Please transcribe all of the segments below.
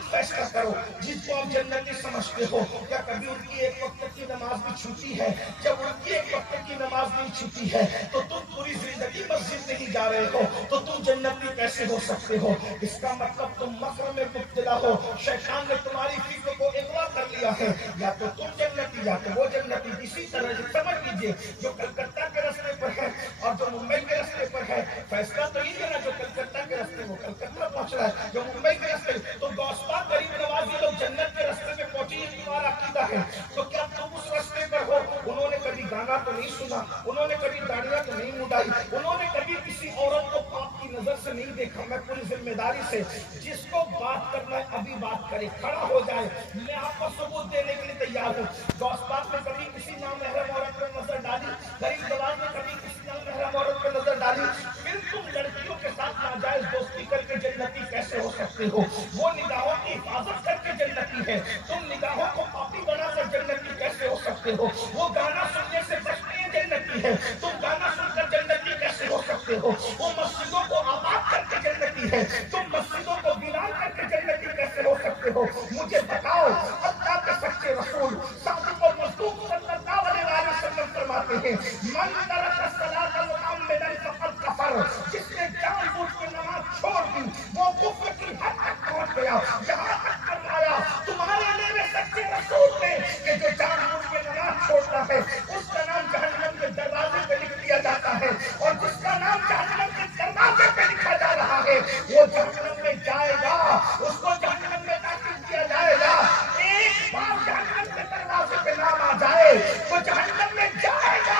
خود فیصلہ کرو جس کو آپ جنتی سمجھتے ہو، کیا کبھی ان کی ایک وقت کی نماز بھی چھوٹی ہے؟ جب ان کی ایک وقت کی نماز نہیں چھوٹی ہے تو تم پوری زندگی مسجد نہیں جا رہے ہو تو تم جنتی کیسے ہو سکتے ہو؟ اس کا مطلب تم مکر میں مبتلا ہو، شیطان نے تمہاری فکر کو اغوا کر لیا ہے، یا تو تم جنتی یا تو وہ جنتی۔ اسی طرح سمجھ لیجئے جو کلکتہ کے راستے پر ہے اور جو ممبئی کے راستے پر ہے، فیصلہ تو یہ ہے نا جو کلکتہ کے راستے وہ کلکتہ پہنچ رہا ہے، جو ممبئی کے راستے تو غوث پاک غریب نواز یہ لوگ جنت کے راستے میں پہنچے، یہ تمہارا عقیدہ ہے، تو کیا تم اس راستے پر ہو؟ انہوں نے کبھی گانا تو نہیں سنا، انہوں نے کبھی داڑیاں تو نہیں مڈائی، انہوں نے کبھی کسی عورت کو پاپ کی نظر سے نہیں دیکھا۔ میں پوری ذمہ داری سے جس کو بات کرنا ہے ابھی بات کرے، کھڑا ہو جائے، میں آپ کو ثبوت دینے کے لیے تیار ہوں۔ غوث پاک نے کبھی کسی نامحرم عورت پر نظر ڈالی؟ غریب نواز نے کبھی کسی نامحرم عورت پر نظر ڈالی؟ پھر تم لڑکیوں کے ساتھ ناجائز دوستی کر کے جنتی کیسے ہو سکتے ہو؟ وہ نگاہوں کی حفاظت کر کے جنتی ہے، تم نگاہوں کو پاپی بنا کر جنتی کیسے ہو سکتے ہو؟ وہ گانا سننے سے بچتی ہے جنتی ہے، تم گانا سن کر جنتی کیسے ہو سکتے ہو؟ وہ مسجدوں کو آباد کر کے جنتی ہے، تم مسجدوں کو ویران کر کے جنتی کیسے ہو سکتے ہو؟ مجھے بتاؤ۔ اللہ کے سچے رسول صادق اور مصدوق صلی اللہ علیہ وسلم فرماتے ہیں من ترک الصلاۃ متعمدا فقد کفر، جس نے جان بوجھ کے نماز چھوڑ دی وہ کفر کی حد تک پہنچ گیا۔ یہاں تک فرمایا تمہارے میرے سچے رسول نے کہ جو جان بوجھ کے نماز چھوڑتا ہے اس کا نام جہنم کے دروازے پہ لکھ دیا جاتا ہے، اور جس کا نام جہنم کے دروازے پہ لکھا جا رہا ہے وہ جہنم میں جائے گا، اس کو جہنم میں داخل کیا جائے گا۔ ایک بار جہنم کے دروازے پہ نام آ جائے تو جہنم میں جائے گا۔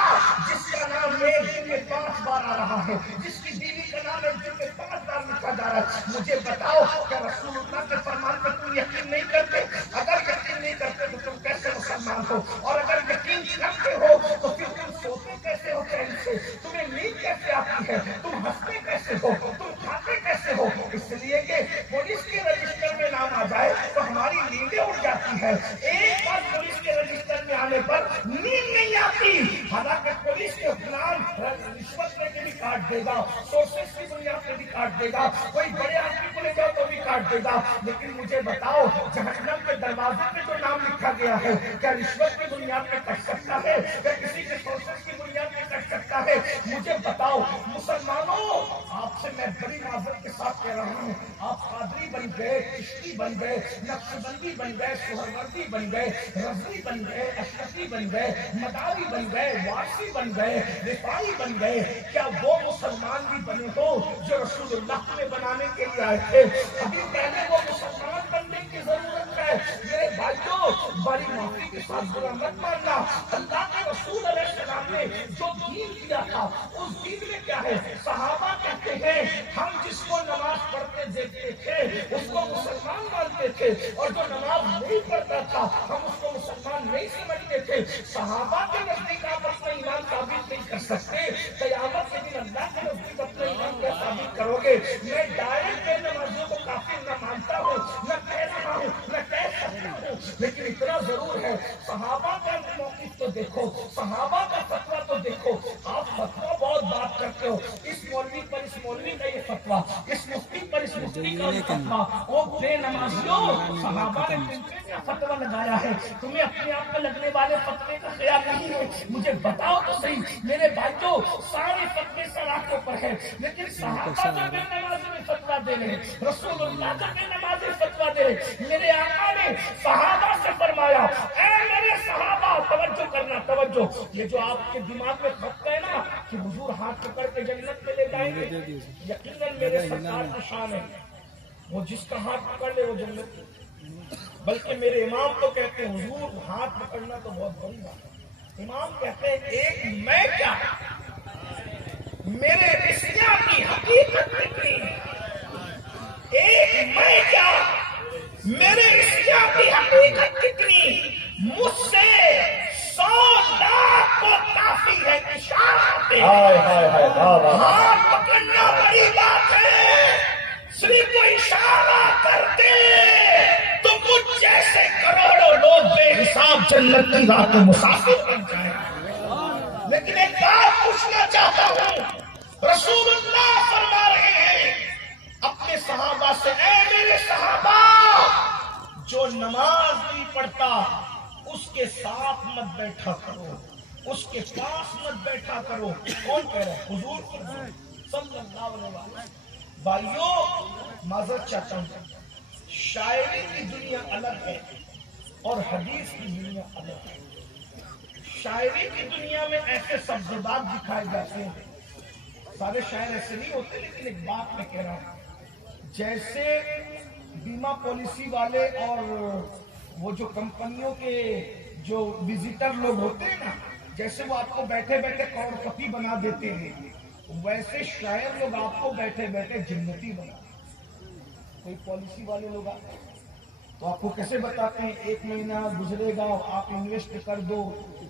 جس کا نام ایک دن میں 5 بار آ رہا ہے، جس کی بیوی کا نام ایک دن میں 5 بار لکھا جا رہا ہے، مجھے بتاؤ کیا رسول اللہ کے فرمان پہ تم یقین نہیں کرتے؟ اگر یقین نہیں کرتے تو تم کیسے مسلمان ہو؟ اور اگر یقین رکھتے ہو تو پھر تم سوتے کیسے ہو چین سے؟ تمہیں نیند کیسے آتی ہے؟ تم ہنستے کیسے ہو؟ تم کھاتے کیسے ہو؟ اس لیے کہ پولیس کے رجسٹر میں نام آ جائے تو ہماری نیندیں اڑ جاتی ہے، ایک بار پولیس کے رجسٹر میں آنے پر نیند نہیں آتی۔ حالانکہ پولیس کے غلام رشوت لے کے بھی کاٹ دے گا، سورسز کی بنیاد پہ بھی کاٹ دے گا، کوئی بڑے آدمی کو لے جاؤ تو بھی کاٹ دے گا، لیکن مجھے بتاؤ جہنم کے دروازے پہ جو نام لکھا گیا ہے کیا رشوت کی بنیاد پہ کٹ سکتا ہے؟ کیا کسی کے سورسز کی بنیاد پہ کٹ سکتا ہے؟ مجھے بتاؤ مسلمانوں، آپ سے میں بڑی معذرت کے ساتھ کہہ رہا ہوں، آپ قادری بن گئے، چشتی بن گئے، نقشبندی بن گئے، سہروردی بن گئے، رضوی بن گئے، اشرفی بن گئے، مداری بن گئے، وارثی بن گئے، رفاعی بن گئے، کیا وہ مسلمان بھی بنے ہو جو رسول اللہ نے بنانے کے لیے آئے تھے؟ ابھی پہلے وہ مسلمان بننے کی ضرورت ہے۔ میرے بھائیوں، بڑی معافی کے ساتھ برا مت ماننا، اللہ کے رسول علیہ السلام نے جو دین دیا تھا اس دین میں کیا ہے؟ صحابہ کہتے ہیں ہم جس کو نماز پڑھتے دیکھتے تھے اس کو مسلمان مانتے تھے، اور جو نماز نہیں پڑھتا تھا ہم اس کو مسلمان نہیں سمجھتے تھے۔ صحابہ کے نزدیک آپ اپنا ایمان ثابت نہیں کر سکتے، قیامت کے دن اللہ کے نزدیک اپنا ایمان کیا ثابت کرو گے؟ میں ڈائریکٹ بے نمازیوں کو کافر نہ مانتا ہوں، نہ کہہ رہا ہوں، نہ کہہ سکتا ہوں، لیکن اتنا ضرور ہے صحابہ کا موقف تو دیکھو، صحابہ کا فتویٰ تو دیکھو۔ آپ فتویٰ بہت بات کرتے ہو، اس مولوی پر اس مولوی کا یہ فتویٰ، اس مفتی پر اس مفتی کا یہ فتویٰ، وہ بے نمازیوں صحابہ نے تم پہ کیا فتویٰ لگایا ہے؟ تمہیں اپنے آپ میں لگنے والے فتوے کا خیال نہیں ہے؟ مجھے بتاؤ تو صحیح میرے بھائیوں، سارے فتوے سراخوں پر ہے، لیکن صحابہ جو بے نمازی میں فتویٰ دے رہے، رسول اللہ جو بے نمازی فتویٰ دے رہے، میرے آقا نے صحابہ سے فرمایا اے میرے صحابہ، توجہ کرنا توجہ، یہ جو آپ کے دماغ میں خط ہے نا کہ حضور ہاتھ پکڑ کے جنت میں لے جائیں گے، یقیناً میرے سرکار کی شان ہے، وہ جس کا ہاتھ پکڑ لے وہ جنت میں، بلکہ میرے امام تو کہتے ہیں حضور ہاتھ پکڑنا تو بہت بڑی بات ہے۔ امام کہتے ہیں ایک میں کیا میرے رشتہ کی حقیقت کتنی، ایک میں کیا میرے رشتہ کی حقیقت کتنی، مجھ سے 100 لاکھ کو کافی ہے اشارہ، ہاتھ پکڑنا بڑی بات ہے، صرف وہ اشارہ کر دے تو مجھ جیسے کروڑوں لوگ بے حساب جنت کی راہ میں مسافر بن جائیں۔ لیکن ایک بات پوچھنا چاہتا ہوں، رسول اللہ فرما رہے ہیں اپنے صحابہ سے اے میرے صحابہ، نماز نہیں پڑھتا اس کے ساتھ مت بیٹھا کرو، اس کے پاس مت بیٹھا کرو۔ کون کہہ رہا ہے؟ حضور صلی اللہ علیہ وسلم۔ بھائیوں معذرت چاہتا ہوں، شاعری کی دنیا الگ ہے اور حدیث کی دنیا الگ ہے۔ شاعری کی دنیا میں ایسے سبزبات دکھائے جاتے ہیں، سارے شاعر ایسے نہیں ہوتے، لیکن ایک بات میں کہہ رہا ہوں، جیسے بیمہ پالیسی والے اور وہ جو کمپنیوں کے جو وزٹر لوگ ہوتے ہیں نا، جیسے وہ آپ کو بیٹھے بیٹھے کروڑپتی بنا دیتے ہیں، ویسے شاعر لوگ آپ کو بیٹھے بیٹھے جنتی بنا دیتے ہیں۔ کوئی پالیسی والے لوگ آتے ہیں تو آپ کو کیسے بتاتے ہیں 1 مہینہ گزرے گا، آپ انویسٹ کر دو،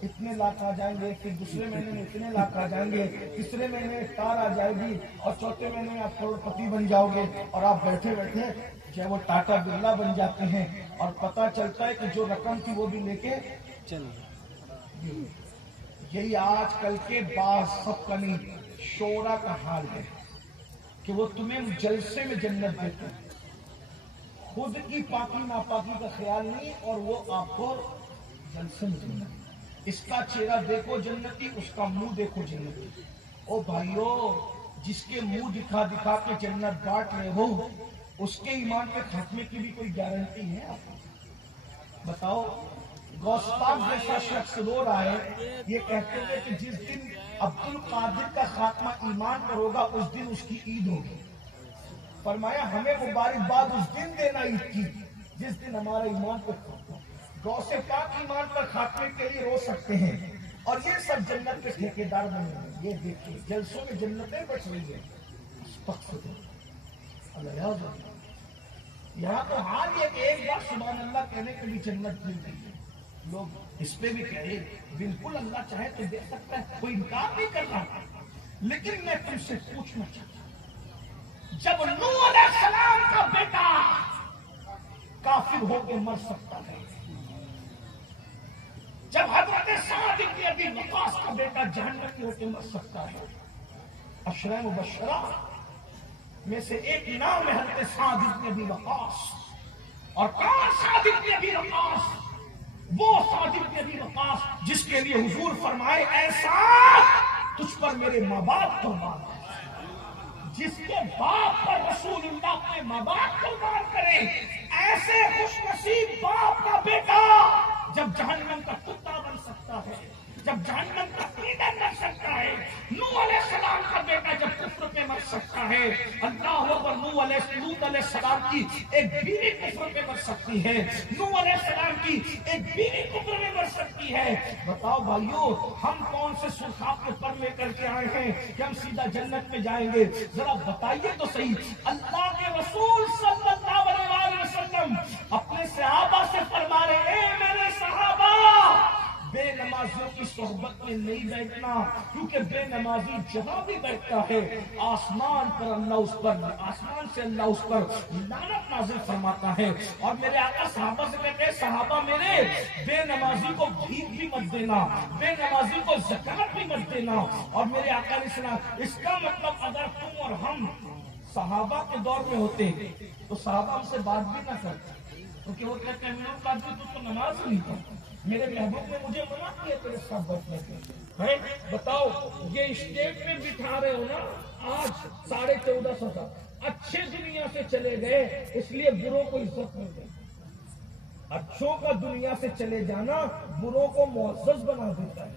اتنے لاکھ آ جائیں گے، پھر دوسرے مہینے میں اتنے لاکھ آ جائیں گے، تیسرے مہینے میں کار آ جائے گی، اور چوتھے مہینے میں آپ کروڑپتی بن جاؤ گے، اور آپ بیٹھے بیٹھے جو ہے وہ ٹاٹا برلا بن جاتے ہیں، اور پتہ چلتا ہے کہ جو رقم تھی وہ بھی لے کے چل گئے۔ یہی آج کل کے بعض سب کا نہیں شعرا کا حال ہے کہ وہ تمہیں جلسے میں جنت دیتے ہیں، خود کی پاکی ناپاکی کا خیال نہیں، اور وہ آپ کو جلسے میں جنت۔ اس کا چہرہ دیکھو جنتی، اس کا منہ دیکھو جنتی۔ او بھائیو، جس کے منہ دکھا دکھا کے جنت بانٹ رہے ہو، اس کے ایمان کے خاتمے کی بھی کوئی گارنٹی ہے آپ کو؟ بتاؤ۔ غوث پاک جیسا شخص رو رہا ہے یہ کہتے ہوئے کہ جس دن عبد القادر کا خاتمہ ایمان پر ہوگا اس دن اس کی عید ہوگی۔ فرمایا ہمیں مبارکباد اس دن دینا عید کی جس دن ہمارا ایمان پر خاتمہ۔ غوث پاک ایمان پر خاتمے کے لیے رو سکتے ہیں، اور یہ سب جنت کے ٹھیکیدار بنے ہیں۔ یہ دیکھیے جلسوں میں جنتیں بچ رہی ہیں۔ یہاں تو حال یہ کہ ایک بار سبحان اللہ کہنے کے لیے جنت مل گئی ہے، لوگ اس پہ بھی کہے بالکل اللہ چاہے تو دے سکتا ہے، کوئی انکار نہیں کر رہا، لیکن میں تم سے پوچھنا چاہتا ہوں، جب نوح علیہ السلام کا بیٹا کافر ہو کے مر سکتا ہے، جب حضرت سعد بن ابی وقاص کا بیٹا جہنمی ہو کے مر سکتا ہے، عشرہ مبشرہ میں سے ایک نام ہے حضرت سعد بن ابی وقاص۔ اور کون سعد بن ابی وقاص؟ وہ سعد بن ابی وقاص جس کے لیے حضور فرمائے اے سعد تجھ پر میرے ماں باپ قربان ہیں۔ جس کے باپ پر رسول اللہ اپنے ماں باپ قربان کرے، ایسے خوش نصیب باپ کا بیٹا جب جہنم کا کتا بن سکتا ہے، جب جہنم کا پیڈر بن سکتا ہے، نوح علیہ السلام کا بیٹا جب کفر پہ مر سکتا ہے، اللہ اکبر، لوط علیہ السلام کی ایک بیوی کفر پہ مر سکتی ہے، نوح علیہ السلام کی ایک بیوی کفر میں مر سکتی ہے۔ بتاؤ بھائیو، ہم کون سے سرخاب کے پر لے کر کے آئے ہیں کہ ہم سیدھا جنت میں جائیں گے؟ ذرا بتائیے تو صحیح۔ اللہ کے رسول صلی اللہ علیہ وسلم اپنے صحابہ سے فرما رہے اے میرے صحابہ، بے نمازیوں کی صحبت میں نہیں بیٹھنا، کیونکہ بے نمازی جہاں بھی بیٹھتا ہے آسمان پر اللہ اس پر، آسمان سے اللہ اس پر لعنت نازل فرماتا ہے۔ اور میرے آقا صحابہ سے کہتے ہیں صحابہ میرے، بے نمازی کو بھیک بھی مت دینا، بے نمازی کو زکات بھی مت دینا۔ اور میرے آقا علیہ السلام، اس کا مطلب اگر تم اور ہم صحابہ کے دور میں ہوتے تو صحابہ ہم سے بات بھی نہ کرتے، کیونکہ وہ کہتے ہیں میرے پاس تو نماز ہی نہیں پڑھتا، میرے محبوب نے مجھے منع کیا تیرے ساتھ بیٹھنے کے۔ بتاؤ یہ اسٹیٹ میں بٹھا رہے ہو نا آج 1450 سال، اچھے دنیا سے چلے گئے اس لیے بروں کو عزت مل گئی۔ اچھوں کا دنیا سے چلے جانا بروں کو معزز بنا دیتا ہے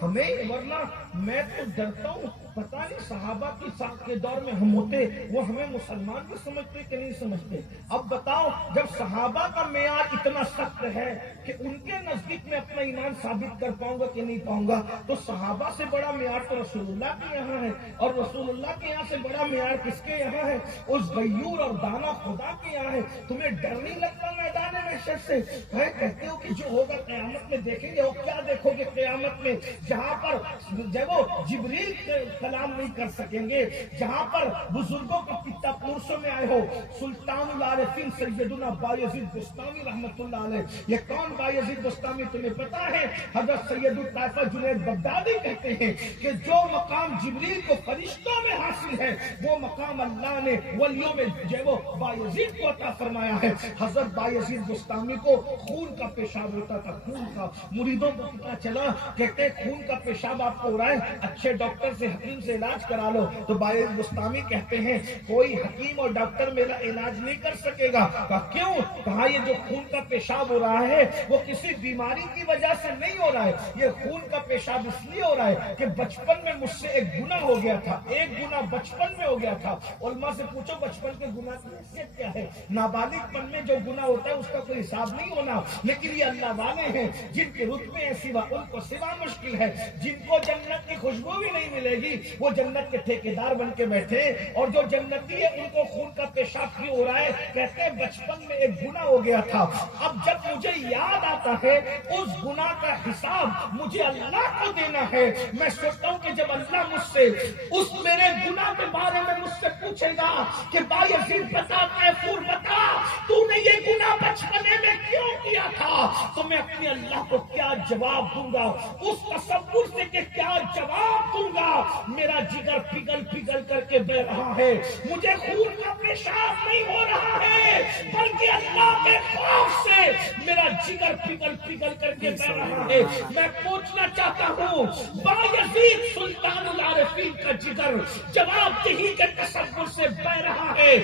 ہمیں، ورنہ میں تو ڈرتا ہوں پتہ نہیں صحابہ کی ساتھ کے دور میں ہم ہوتے وہ ہمیں مسلمان بھی سمجھتے کہ نہیں سمجھتے۔ اب بتاؤ جب صحابہ کا معیار اتنا سخت ہے کہ ان کے نزدیک میں اپنا ایمان ثابت کر پاؤں گا کہ نہیں پاؤں گا، تو صحابہ سے بڑا معیار تو رسول اللہ کے یہاں ہے، اور رسول اللہ کے یہاں سے بڑا معیار کس کے یہاں ہے؟ اس غیور اور دانا خدا کے یہاں ہے۔ تمہیں ڈر نہیں لگتا میدان محشر سے؟ کہتے ہو کہ جو ہوگا قیامت میں دیکھیں گے، اور کیا دیکھو گے قیامت میں؟ جہاں پر جب وہ جبریل کلام نہیں کر سکیں گے. جہاں پر بزرگوں کے کتنا کورسوں میں آئے ہو, سلطان العارفین سیدنا بایزید بستامی رحمت اللہ علیہ. یہ کون بایزید بستامی تمہیں پتا ہے؟ حضرت سید الطائفہ جنید بغدادی کہتے ہیں کہ جو مقام جبریل کو فرشتوں میں حاصل ہے وہ مقام اللہ نے ولیوں میں جو وہ بایزید کو عطا فرمایا ہے. حضرت بایزید بستامی کو خون کا پیشاب ہوتا تھا, خون کا. مریدوں کو پتا چلا, کہتے خون کا پیشاب آپ کو ہو رہا ہے, اچھے ڈاکٹر سے حکیم سے علاج کرا لو. تو بایزید بستامی کہتے ہیں کوئی حکیم اور ڈاکٹر میرا علاج نہیں کر سکے گا. کہا کیوں؟ کہا یہ جو خون کا پیشاب ہو رہا ہے وہ کسی بیماری کی وجہ سے نہیں ہو رہا ہے, یہ خون کا پیشاب اس لیے ہو رہا ہے کہ بچپن میں مجھ سے ایک گناہ ہو گیا تھا, ایک گناہ بچپن میں ہو گیا تھا. علماء سے پوچھو بچپن کے گناہ کی حیثیت کیا ہے؟ نابالغ پن میں جو گناہ ہوتا ہے اس کا کوئی حساب نہیں ہونا. لیکن یہ اللہ والے ہیں جن کے رتبے ہیں سوا, ان کو سوا مشکل ہے. جن کو جنت کی خوشبو بھی نہیں ملے گی وہ جنت کے ٹھیکیدار بن کے بیٹھے, اور جو جنتی ہے ان کو خون کا پیشاب کیوں ہو رہا ہے؟ کہتے ہیں بچپن میں ایک گناہ ہو گیا تھا. اب جب مجھے یاد آتا ہے اس گناہ کا حساب مجھے اللہ کو دینا ہے, میں سوچتا ہوں کہ جب اللہ مجھ سے اس میرے گناہ کے بارے میں مجھ سے پوچھے گا کہ بایزید بتا, تیفور بتا, تو نے یہ گناہ بچپنے میں کیوں کیا تھا, تو میں اپنے اللہ کو کیا جواب دوں گا؟ اس تصور سے کہ کیا جواب دوں گا, میرا جگر پگھل پگھل کر کے بہ رہا ہے, مجھے خون کا پیشاب نہیں ہو رہا ہے بلکہ اللہ کے خوف سے میرا جگر پگھل پگھل کر کے بہ رہا ہے. میں پوچھنا چاہتا ہوں بایزید سلطان العارفین کا جگر جواب دہی کے تصور سے بہ رہا ہے.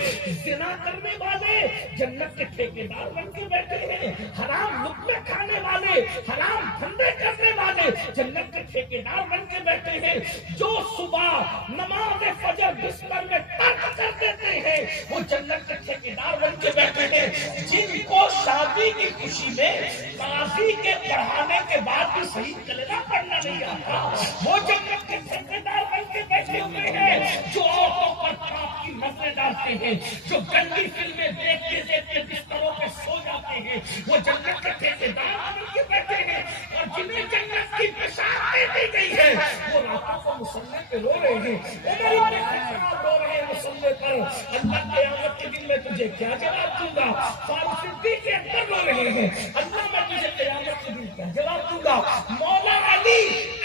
زنا کرنے والے جنت کے ٹھیکیدار بن کے بیٹھے ہیں, حرام لقمے کھانے والے, حرام دھندے کرنے والے جنت کے ٹھیکیدار بن کے بیٹھے ہیں. جو صبح نماز فجر بستر میں ترک کر دیتے ہیں وہ جنت کے ٹھیکیدار بن کے بیٹھے ہیں. جن کو شادی کی خوشی میں قاضی کے پڑھانے کے بعد بھی صحیح کلمہ پڑھنا نہیں آتا وہ جنت کے ٹھیکیدار بن کے بیٹھے ہوئے ہیں. جو عورتوں پر پاپ کی نظریں ڈالتے ہیں, جو گندی فلمیں دیکھتے دیکھتے بستروں پہ سو جاتے ہیں وہ جنت کے ٹھیکیدار بن کے بیٹھے ہیں. اور جنہیں جنت کی بشارت دی گئی ہے وہ راتوں کو مصلی پہ رو رہے ہیں, رو رہے ہیں مصلی پر. اللہ قیامت کے دن میں تجھے کیا جواب دوں گا؟ فارسی کے اندر رو رہے ہیں, اللہ میں تجھے قیامت کے دن کیا جواب دوں گا؟ مولا علی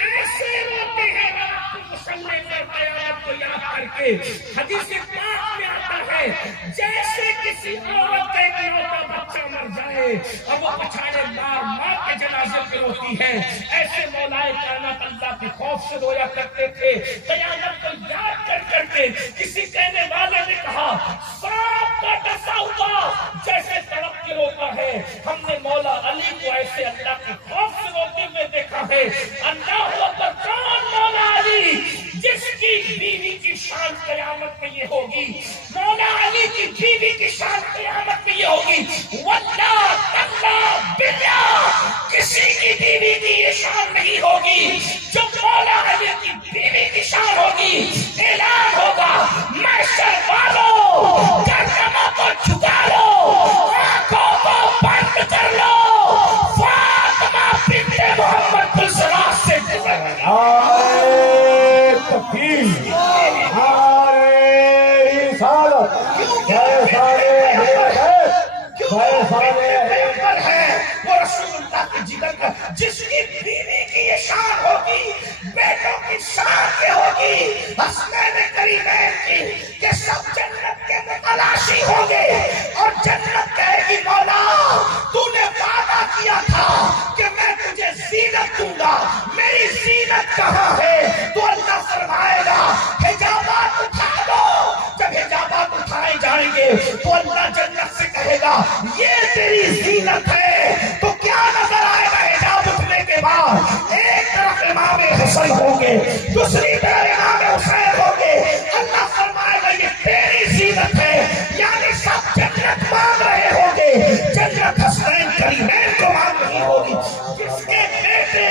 ایسے روتے ہیں مصلی پر قیامت کو یاد کر کے. حدیث پاک میں آتا ہے جیسے کسی عورت کا اکلوتا بچہ مر جائے اب وہ پچھاڑے مار مار کے جنازے پہ روتی ہے, ایسے مولائے کائنات اللہ کے خوف سے رویا کرتے تھے. قیامت کو یاد کر کر کے کسی کہنے والے نے کہا سانپ کا ڈسا ہوا جیسے تڑپ کے روتا ہے, ہم نے مولا علی کو ایسے اللہ کے خوف سے روتے ہوئے دیکھا ہے. اللہ اکبر, کون مولا علی جس کی بیوی کی شان قیامت میں یہ ہوگی, مولا علی کی بیوی کی شان قیامت میں یہ ہوگی. واللہ تاللہ باللہ کسی کی بیوی کی یہ شان نہیں ہوگی جو مولا علی کی بیوی کی شان ہوگی. اعلان ہوگا محشر والو گردنوں کو جھکا لو, آنکھوں کو بند کر لو, فاطمہ بنت محمد بالصراط سے جس کی بیوی کی یہ شان ہوگی بیٹوں کی شان یہ ہوگی حسنین کریمین کی کہ سب جنت کے متلاشی ہوں گے اور جنت کہے گی مولا تو نے وعدہ کیا تھا کہ میں تجھے زینت دوں گا, میری زینت کہاں ہے؟ تو اللہ فرمائے گا حجابات اٹھا دو. جب حجابات اٹھائے جائیں گے تو اللہ جنت سے کہے گا یہ تیری زینت ہے. تو کیا نظر آئے گا حجاب اٹھنے کے بعد؟ ایک طرف امام حسن ہوں گے, دوسری طرف امام حسین ہوں گے. اللہ فرمائے گا یہ تیری زینت ہے, یعنی سب جنت مانگ رہے ہوں گے, جنت حسنین کریمین کو مانگ رہی ہوگی. جس کے بیٹے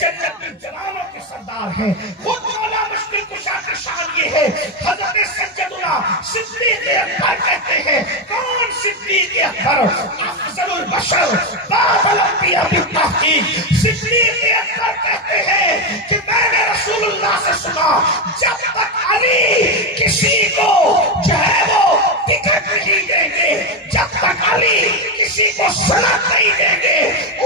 جنت کے جوانوں کے سردار ہیں خود مولا مشکل کشا کی شان یہ ہے. حضرت سیدنا صدیق اکبر کہتے ہیں, کون صدیق اکبر؟ افضل البشر بعد الانبیاء بالتحقیق. صدیق اکبر کہتے ہیں کہ میں نے رسول رسول اللہ سے سنا جب تک علی کسی کو جو ہے وہ ٹکٹ نہیں دیں گے، جب تک علی کسی کو سند نہیں دیں گے،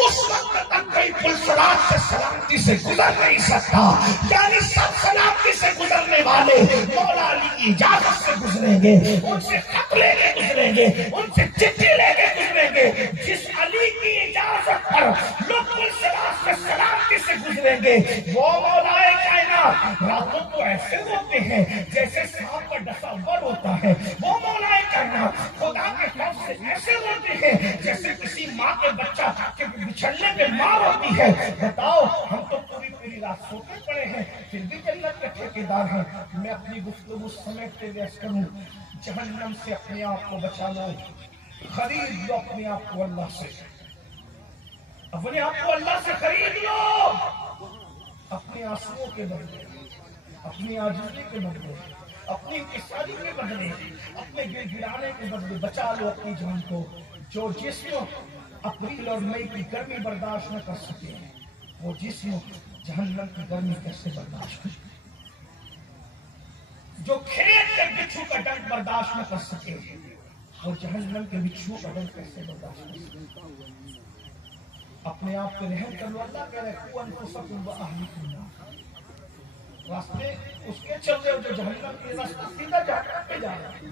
اس وقت تک کوئی پلسرات سے سلامتی سے گزر نہیں سکتا. یعنی سب سلامتی سے گزرنے والے مولا علی کی اجازت سے گزریں گے، ان سے خط لے کے گزریں گے، ان سے چٹھی لے کے گزریں گے. جس علی کی اجازت پر لوگ پلسرات سے سلامتی سے گزریں گے وہ مولا کائنات. راتوں کو ایسے ہوتے ہیں جیسے سانپ کا ڈسا ہوا ہوتا ہے، وہ مولا کائنات خدا کے خوف سے ایسے ہوتے ہیں جیسے کسی ماں کے بچہ کے بچھڑنے پہ ماں ہوتی ہے. بتاؤ ہم تو پوری رات سوتے پڑے ہیں پھر بھی جنت کے ٹھیکیدار ہیں. میں اپنی گفتگو سمیٹتے ہوئے عرض کروں جہنم سے اپنے آپ کو بچا لو، خرید لو اپنے آپ کو اللہ سے، اپنے آپ کو اللہ سے خرید لو. اپنے آنسوؤں کے بدلے، اپنی عاجزی کے بدلے، اپنی انکساری کے بدلے، اپنے گر گرانے کے بدلے بچا لو اپنی جان کو. جو جسم اپریل اور مئی کی گرمی برداشت نہ کر سکے وہ جسم جہنم کی گرمی کیسے برداشت کرے؟ جو کھیت کے بچھو کا ڈنک برداشت نہ کر سکے وہ جہنم کے بچھو کا ڈنک کیسے برداشت کر سکے؟ اپنے آپ پہ رحم کرو. اللہ کہہ رہے قوا انفسکم واہلیکم نارا. راستے اس کے چل رہے ہو جو جہنم کے راستے سیدھا جہنم پہ جا رہے ہیں.